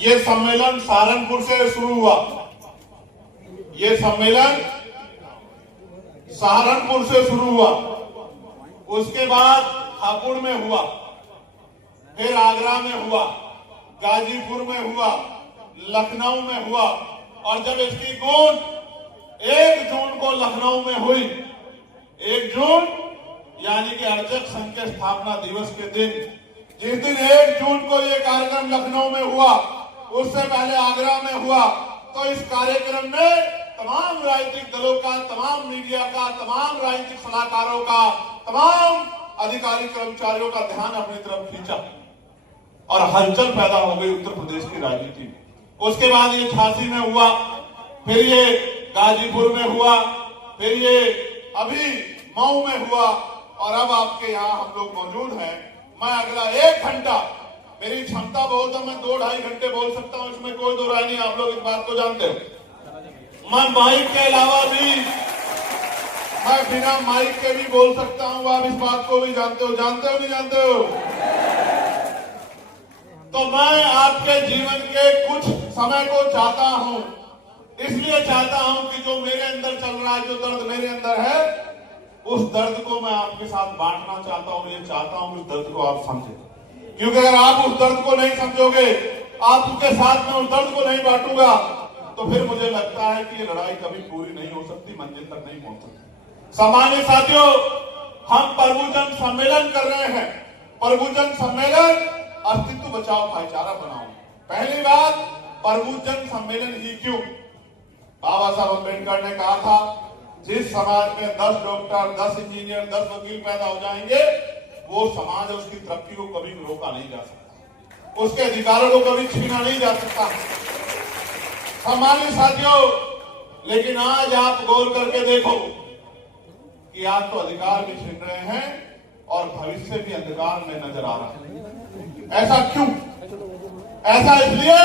ये सम्मेलन सहारनपुर से शुरू हुआ। ये सम्मेलन सहारनपुर से शुरू हुआ, उसके बाद हापुड़ में हुआ, फिर आगरा में हुआ, गाजीपुर में हुआ, लखनऊ में हुआ, और जब इसकी गूंज 1 जून को लखनऊ में हुई, 1 जून यानी कि अर्चक संघ के स्थापना दिवस के दिन, जिस दिन 1 जून को यह कार्यक्रम लखनऊ में हुआ, उससे पहले आगरा में हुआ। तो इस कार्यक्रम में तमाम राजनीतिक दलों का, तमाम मीडिया का, तमाम राजनीतिक सलाहकारों का, तमाम अधिकारी कर्मचारियों का ध्यान अपनी तरफ खींचा और हलचल पैदा हो गई उत्तर प्रदेश की राजनीति में। उसके बाद ये झांसी में हुआ, फिर ये गाजीपुर में हुआ, फिर ये अभी मऊ में हुआ, और अब आपके यहाँ हम लोग मौजूद हैं। मैं अगला 1 घंटा, मेरी क्षमता बहुत है, मैं 2-2.5 घंटे बोल सकता हूं, इसमें कोई दो राय नहीं, आप लोग इस बात को जानते हो। मैं माइक के अलावा भी, मैं बिना माइक के भी बोल सकता हूं, आप इस बात को भी जानते हो नहीं जानते हो? तो मैं आपके जीवन के कुछ समय को चाहता हूं, इसलिए चाहता हूं कि जो मेरे अंदर चल रहा है, जो दर्द मेरे अंदर है, उस दर्द को मैं आपके साथ बांटना चाहता हूं। ये चाहता हूं उस दर्द को आप समझें, क्योंकि अगर आप उस दर्द को नहीं समझोगे, आपके साथ में उस दर्द को नहीं बांटूंगा, तो फिर मुझे लगता है कि ये लड़ाई कभी पूरी नहीं हो सकती, मंजिल तक नहीं पहुंच सकती। सामान्य साथियों, हम प्रभुजन सम्मेलन कर रहे हैं। प्रभुजन सम्मेलन अस्तित्व बचाओ भाईचारा बनाओ। पहली बात, प्रभुजन सम्मेलन ही क्यों? बाबा साहब अम्बेडकर ने कहा था, जिस समाज में 10 डॉक्टर, 10 इंजीनियर, 10 वकील पैदा हो जाएंगे, वो समाज उसकी तरक्की को कभी रोका नहीं जा सकता, उसके अधिकारों को कभी छीना नहीं जा सकता। सम्मानित साथियों, लेकिन आज आप गौर करके देखो कि आज तो अधिकार भी छीन रहे हैं और भविष्य भी अंधकार में नजर आ रहा है। ऐसा क्यों? ऐसा इसलिए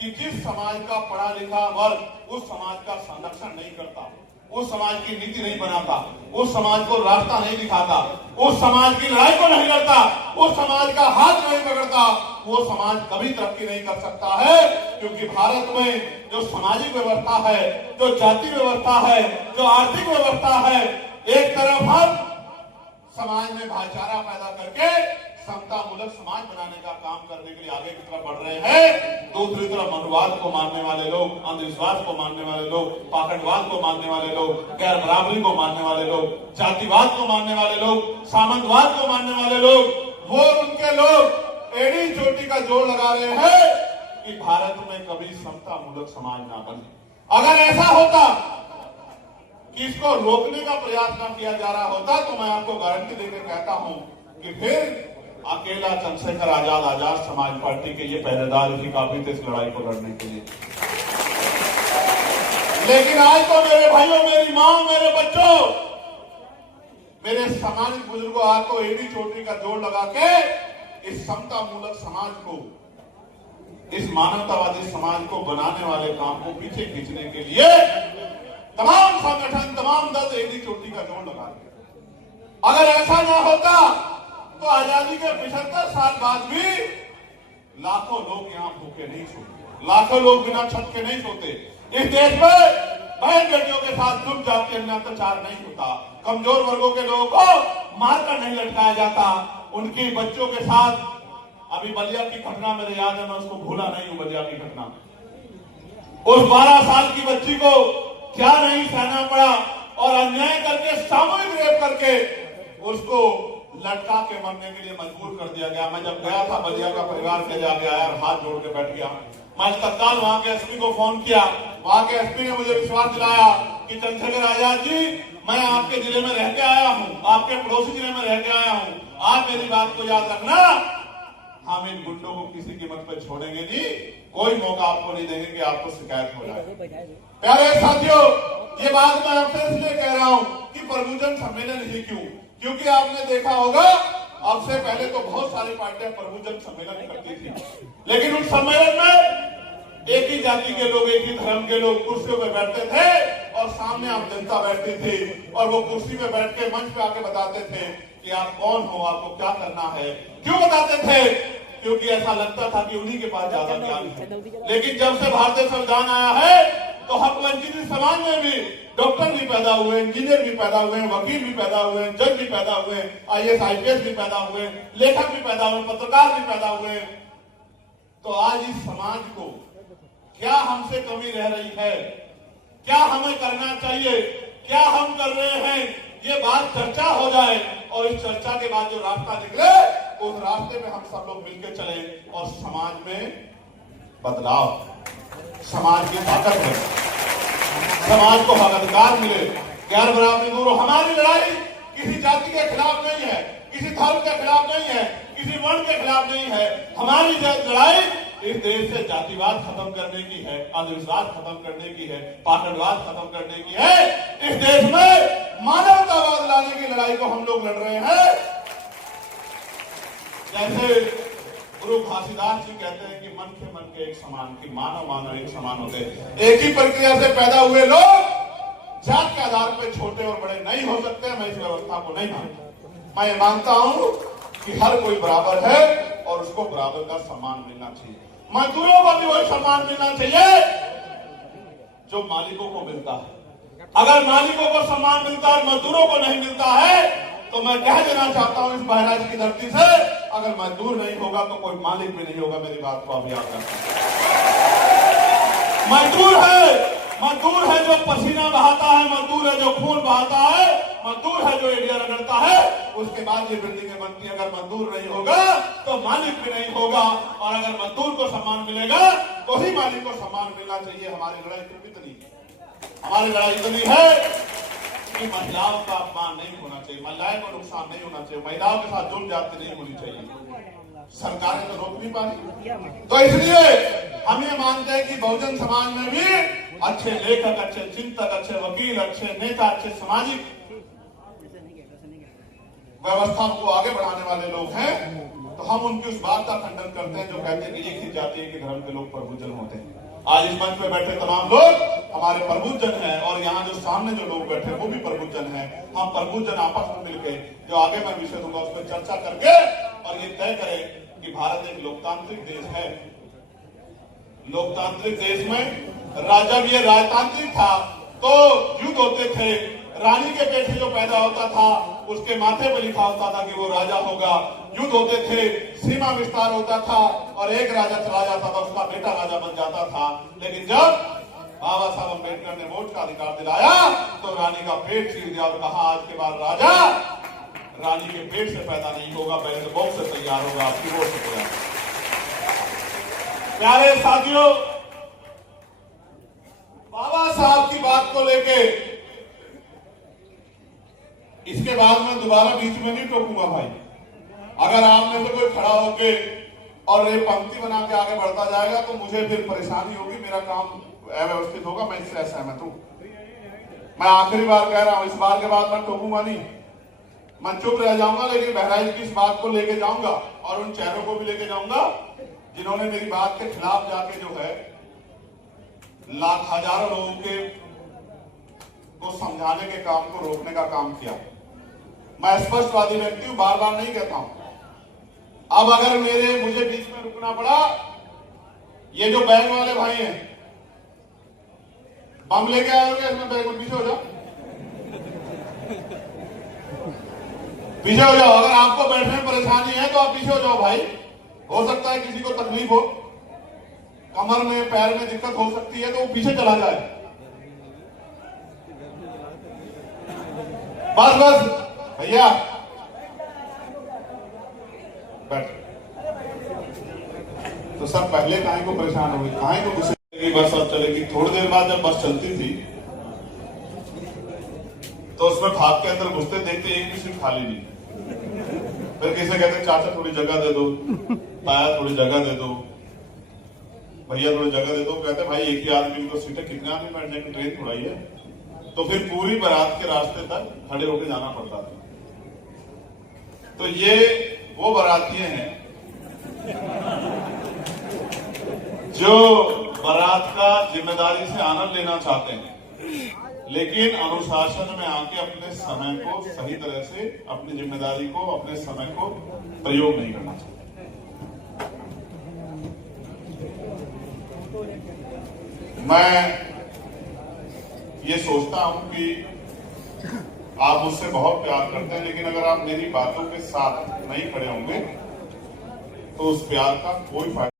कि जिस समाज का पढ़ा लिखा वर्ग उस समाज का संरक्षण नहीं करता, उस समाज की नीति नहीं बनाता, उस समाज को रास्ता नहीं दिखाता, उस समाज की लड़ाई को नहीं लड़ता, उस समाज का हाथ नहीं पकड़ता, वो समाज कभी तरक्की नहीं कर सकता है। क्योंकि भारत में जो सामाजिक व्यवस्था है, जो जाति व्यवस्था है, जो आर्थिक व्यवस्था है, एक तरफ हम समाज में भाईचारा पैदा करके समतामूलक समाज बनाने का काम करने के लिए आगे की तरफ बढ़ रहे हैं, दूसरी तरफ मनुवाद को मानने वाले लोग, अंधविश्वास को मानने वाले लोग, पाखंडवाद को मानने वाले लोग, गैर बराबरी को मानने वाले लोग, जातिवाद को मानने वाले लोग, सामंतवाद को मानने वाले लोग, वो उनके लोग एड़ी चोटी का जोड़ लगा रहे हैं कि भारत में कभी समतामूलक समाज ना बने। अगर ऐसा होता कि इसको रोकने का प्रयास न किया जा रहा होता, तो मैं आपको गारंटी देकर कहता हूं कि फिर अकेला चंद्रशेखर आजाद समाज पार्टी के ये पहरेदार ही काफी थे इस लड़ाई को लड़ने के लिए। लेकिन आज तो मेरे भाइयों, मेरी मां, मेरे बच्चों, मेरे सम्मानित बुजुर्गों, आज तो एड़ी चोटी का जोड़ लगा के इस समतामूलक समाज को, इस मानवतावादी समाज को बनाने वाले काम को पीछे खींचने के लिए तमाम संगठन, तमाम दल एड़ी चोटी का जोड़ लगा रहे। अगर ऐसा ना होता तो आजादी के 75 साल बाद भी लाखों लोग यहाँ भूखे नहीं सोते, लाखों लोग बिना छत के नहीं सोते। इस देश में बहन बेटियों के साथ जुर्म जाति अत्याचार नहीं होता, कमजोर वर्गों के लोगों को मारकर नहीं लटकाया जाता, उनकी बच्चों के साथ, अभी बलिया की घटना मेरे याद है, मैं उसको भूला नहीं हूं, बलिया की घटना, उस 12 साल की बच्ची को क्या नहीं सहना पड़ा, और अन्याय करके, सामूहिक रेप करके उसको लटका के मरने के लिए मजबूर कर दिया गया। मैं जब गया था बलिया का परिवार मेरे आगे आया और हाथ जोड़ के बैठ गया। मैं तत्काल वहां के एसपी को फोन किया, वहां के एसपी ने मुझे विश्वास दिलाया कि चंद्रशेखर आजाद जी, मैं आपके जिले में रह के आया हूं, आपके पड़ोसी जिले में रह के आया हूं, आप मेरी बात को याद रखना, हम इन गुंडों को किसी कीमत पर छोड़ेंगे नहीं, कोई मौका आपको नहीं देंगे कि आपको शिकायत हो जाए। प्यारे साथियों, ये बात मैं आपसे इसलिए कह रहा हूं कि प्रभुजन सम्मेलन ही क्यों? क्योंकि आपने देखा होगा, अब से पहले तो बहुत सारी पार्टियां प्रभुजन सम्मेलन करती थी, लेकिन उस सम्मेलन में एक ही जाति के लोग, एक ही धर्म के लोग कुर्सियों पे बैठते थे और सामने आम जनता बैठती थी, और वो कुर्सी पे बैठ के मंच पे आके बताते थे कि आप कौन हो, आपको क्या करना है। क्यों बताते थे? क्योंकि ऐसा लगता था कि उन्हीं के पास ज्यादा ज्ञान है। लेकिन जब से भारतीय संविधान आया है तो हक वंचित समाज में भी डॉक्टर भी पैदा हुए, इंजीनियर भी पैदा हुए, वकील भी पैदा हुए, जज भी पैदा हुए, IAS IPS भी पैदा हुए, लेखक भी पैदा हुए, पत्रकार भी पैदा हुए। तो आज इस समाज को क्या हमसे कमी रह रही है, क्या हमें करना चाहिए, क्या हम कर रहे हैं, ये बात चर्चा हो जाए और इस चर्चा के बाद जो रास्ता निकले उस रास्ते में हम सब लोग मिलकर चले और समाज में बदलाव, समाज की ताकत है, समाज को हक अधिकार मिले, गैर बराबरी दूर हो। हमारी लड़ाई किसी जाति के खिलाफ नहीं है, किसी धर्म के खिलाफ नहीं है, किसी वर्ण के खिलाफ नहीं है। हमारी लड़ाई इस देश से जातिवाद खत्म करने की है, अंधविश्वास खत्म करने की है, पाखंडवाद खत्म करने की है। इस देश में मानवतावाद लाने की लड़ाई को हम लोग लड़ रहे हैं। जैसे गुरु घासीदास जी कहते हैं कि मन के एक समान, कि मानव मानव एक समान होते हैं। एक ही प्रक्रिया से पैदा हुए लोग जात के आधार पर छोटे और बड़े नहीं हो सकते। मैं इस व्यवस्था को नहीं मानता। मैं मानता हूं कि हर कोई बराबर है और उसको बराबर का सम्मान मिलना चाहिए। मजदूरों को भी वही सम्मान मिलना चाहिए जो मालिकों को मिलता है। अगर मालिकों को सम्मान मिलता है, मजदूरों को नहीं मिलता है, तो मैं कह देना चाहता हूं इस बहराइच की धरती से, अगर मजदूर नहीं होगा तो कोई मालिक भी नहीं होगा। मेरी बात को आप याद रखें। मजदूर है जो पसीना बहाता है, मजदूर है जो खून बहाता है, मजदूर है जो एरिया रगड़ता है, उसके बाद ये बिल्डिंगें बनती है। अगर मजदूर नहीं होगा तो मालिक भी नहीं होगा, और अगर मजदूर को सम्मान मिलेगा तो ही मालिक को सम्मान मिलना चाहिए। हमारी लड़ाई तो कितनी, हमारी लड़ाई इतनी है कि महिलाओं का अपमान नहीं होना चाहिए, महिलाओं को नुकसान नहीं होना चाहिए, महिलाओं के साथ जुल्म ज्यादती नहीं होनी चाहिए। सरकारें तो रोक नहीं पा रही। तो इसलिए हम ये मानते हैं कि बहुजन समाज में भी अच्छे लेखक, अच्छे चिंतक, अच्छे वकील, अच्छे नेता, अच्छे सामाजिक व्यवस्था को आगे बढ़ाने वाले लोग हैं। तो हम उनकी उस बात का खंडन करते हैं जो कहते हैं कि एक ही जाति एक ही धर्म के लोग प्रभुजन होते हैं। आज इस मंच पे बैठे तमाम लोग हमारे प्रभुजन हैं, और यहाँ जो सामने जो लोग बैठे हैं वो भी प्रभुजन हैं। हम प्रभुजन आपस में मिलकर जो आगे मैं विषय दूंगा उस पर चर्चा करके और ये तय करें कि भारत एक लोकतांत्रिक देश है। लोकतांत्रिक देश में राजा भी राजतांत्रिक था तो युद्ध होते थे। रानी के पेट से जो पैदा होता था उसके माथे पर लिखा होता था कि वो राजा होगा। युद्ध होते थे, सीमा विस्तार होता था, और एक राजा चला जाता था, उसका बेटा राजा बन जाता था। लेकिन जब बाबा साहब अम्बेडकर ने वोट का अधिकार दिलाया तो रानी का पेट चीर दिया और कहा आज के बाद राजा रानी के पेट से पैदा नहीं होगा, बैलेट बॉक्स से तैयार होगा, आपकी वोट से तैयार। प्यारे साथियों, बाबा साहब की बात को लेके इसके बाद मैं दोबारा बीच में नहीं टोकूंगा भाई। अगर आप में से कोई खड़ा होके और ये पंक्ति बना के आगे बढ़ता जाएगा तो मुझे फिर परेशानी होगी, मेरा काम अव्यवस्थित होगा। मैं इससे असहमत हूं। मैं आखिरी बार कह रहा हूं, इस बार के बाद मैं टोकूंगा नहीं, मैं चुप रह जाऊंगा। लेकिन बहराइच की इस बात को लेके जाऊंगा और उन चेहरों को भी लेके जाऊंगा जिन्होंने मेरी बात के खिलाफ जाके जो है लाख हजारों लोगों के को समझाने के काम को रोकने का काम किया। मैं स्पष्टवादी व्यक्ति हूं, बार बार नहीं कहता हूं। अब अगर मुझे बीच में रुकना पड़ा, ये जो बैग वाले भाई हैं बम लेके आए होंगे, इसमें बैग में पीछे हो जाओ, पीछे हो जाओ। अगर आपको बैठने में परेशानी है तो आप पीछे हो जाओ भाई। हो सकता है किसी को तकलीफ हो, कमर में पैर में दिक्कत हो सकती है तो वो पीछे चला जाए। बस भैया बैठ। तो सब पहले काहे को परेशान हुई, काहे को गुस्से की बस अब चलेगी। थोड़ी देर बाद जब बस चलती थी तो उसमें भाग के अंदर घुसते देखते एक भी सीट खाली नहीं। फिर किसे कहते चाचा थोड़ी जगह दे दो, ताया थोड़ी जगह दे दो, भैया थोड़ी जगह दे दो। कहते भाई एक ही आदमी को सीटें, कितने आदमी बैठ जाएंगे, ट्रेन थोड़ा ही है। तो फिर पूरी बारात के रास्ते तक खड़े होकर जाना पड़ता था। तो ये वो बाराती हैं जो बारात का जिम्मेदारी से आनंद लेना चाहते हैं, लेकिन अनुशासन में आके अपने समय को सही तरह से, अपनी जिम्मेदारी को, अपने समय को प्रयोग नहीं करना चाहते। मैं ये सोचता हूं कि आप मुझसे बहुत प्यार करते हैं, लेकिन अगर आप मेरी बातों के साथ नहीं खड़े होंगे तो उस प्यार का कोई फायदा